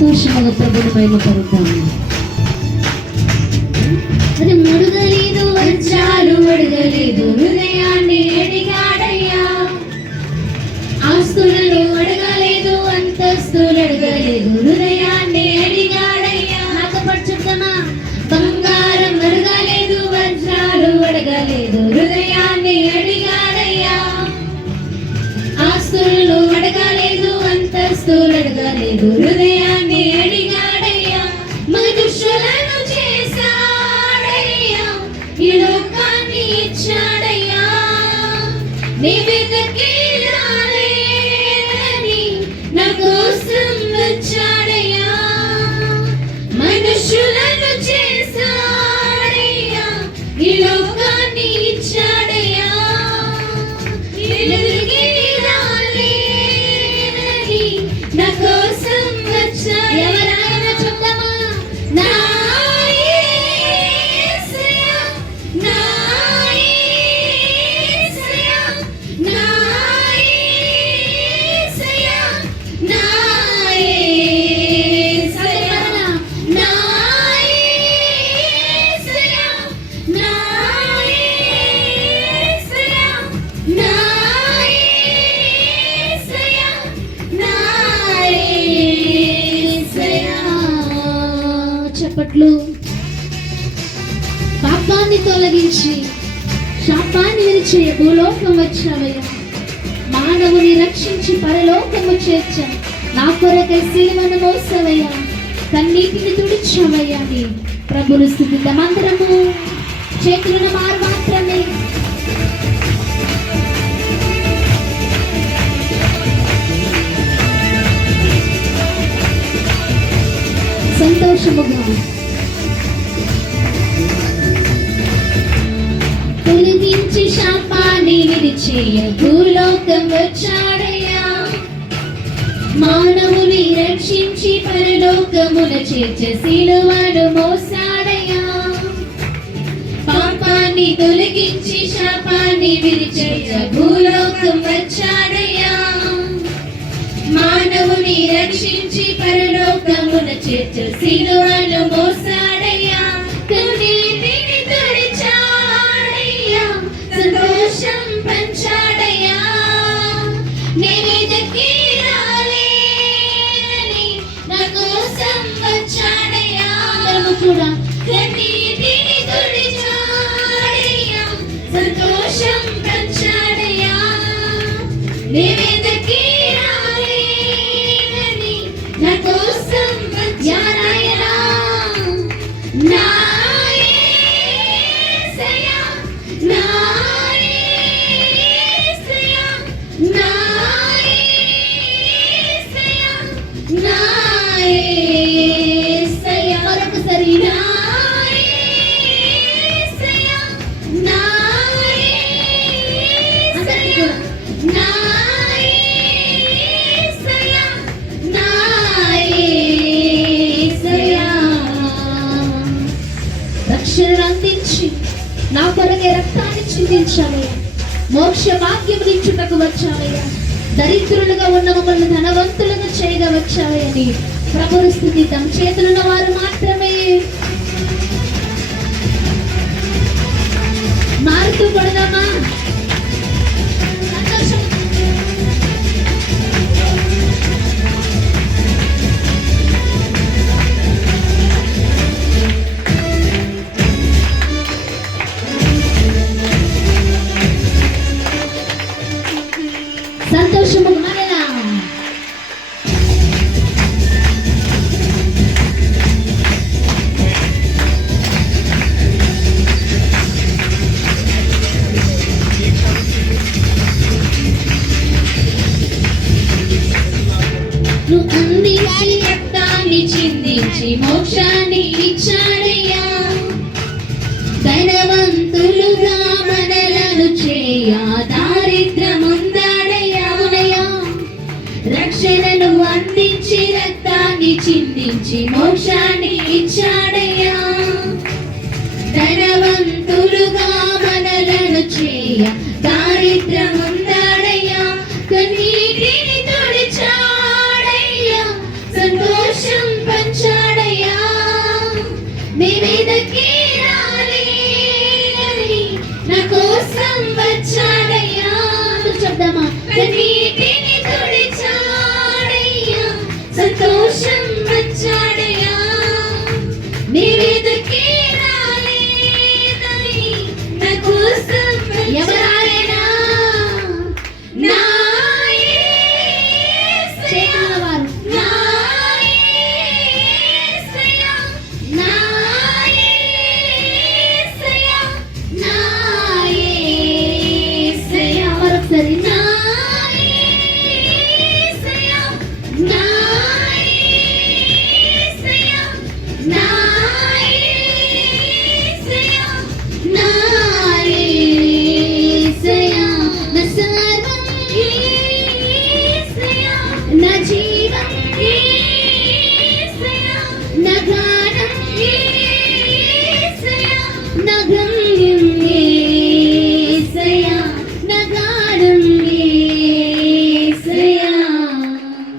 సంతోషముగా ప్రభుని మహిమపరుద్దాము. అది ముడగలేదు, వజ్రాలు అడగలేదు, హృదయాన్ని అడిగాడయ్యా. ఆస్తులను అడగలేదు, అంతస్తులు అడగలేదు, హృదయాన్ని అడిగాడయ్యా. నాకపడుచుద్దమా బంగారం అడగలేదు, వజ్రాలు అడగలేదు, హృదయాన్ని అడిగాడయ్యా. ఆస్తులను అడగలేదు, అంతస్తులు అడగలేదు, హృదయాన్ని అడిగాడయ్యా. మనుషులను చేశాడయ్యా, ఈ లోకాన్ని ఇచ్చాడయ్యా. నీ వెతకి రాలేదని నా కోసం వచ్చాడయ్యా. మనుషులను చేశాడయ్యా, ఈ లోకాన్ని ఇచ్చాడయ్యా. వెతకి రాలేదని నా కోసం వచ్చాడు. ఎవరైనా చెప్తామా? నా యేసయ్యా, నా యేసయ్యా, నా యేసయ్యా, నా యేసయ్యా, నా యేసయ్యా, నా యేసయ్యా, నా యేసయ్యా, నా యేసయ్యా. చప్పట్లు. పాపాన్ని తొలగించి శాపాన్ని విరిచే భూలోకం వచ్చావయ్యా. మానవుని రక్షించి పరలోకము చేర్చా. నా కొరకై సిలువను మోసవయ్యా. కన్నీటిని తుడిచావయ్యా. నీ ప్రభుని స్తుతిద్దామందరము. చేతులను మారు మాత్రమే. సంతోషముగా తొలగించి శాపాన్ని విడిచేయ భూలోకం వచ్చాడయ్యా. మానవుని రక్షించి పరలోకమున చేర్చే సిలువను మోసాడయ్యా. పాపాన్ని తొలగించి శాపాన్ని విడిచేయ భూలోకం వచ్చాడయ్యా. మానవుని రక్షించి పరలోకమున చేర్చే సిలువను మోసాడయ్యా. కన్నీటిని తుడిచాడయ్యా, సంతోషం పంచాడయ్యా. నీ మీదకి రాలేదని నా కోసం వచ్చాడయ్యా. అందరము కూడా కన్నీటిని తుడిచాడయ్యా, సంతోషం పంచాడయ్యా. నీ మీదకి రాలేదని నా కోసం వచ్చాడయ్యా. నా యేసయ్యా, నా యేసయ్యా, నా యేసయ్యా, నా యేసయ్యా. మరొకసారి నా యేసయ్యా, నా యేసయ్యా, నా యేసయ్యా, నా యేసయ్యా. రక్షణ అందించి నా కొరకే రక్తాన్ని చిందించావయ్యా. మోక్ష భాగ్యం ఇచ్చుటకు వచ్చావయ్యా. దరిద్రులుగా ఉన్న మమ్మల్ని ధనవంతులుగా చేయగా వచ్చావయ్యని ప్రభుని స్తుతిద్దాం. చేతులున్న వారు మాత్రమే మారుతూ పడదామా? సంతోషం. సంతోషము మరలా. నువ్వు అందించి రక్తాన్ని చిందించి మోక్షాన్ని ఇచ్చాడయ్యా. ధనవంతులుగా మనలను చేయ దారిద్రముందాడయ్యా. రక్షణను అందించి రక్తాన్ని చిందించి మోక్షాన్ని ఇచ్చాడయ్యా. ధనవంతులుగా మనలను చేయ దారిద్రముందాడయ్యా. కన్నీటిని తుడిచాడయ్యా, సంతోషం మేమే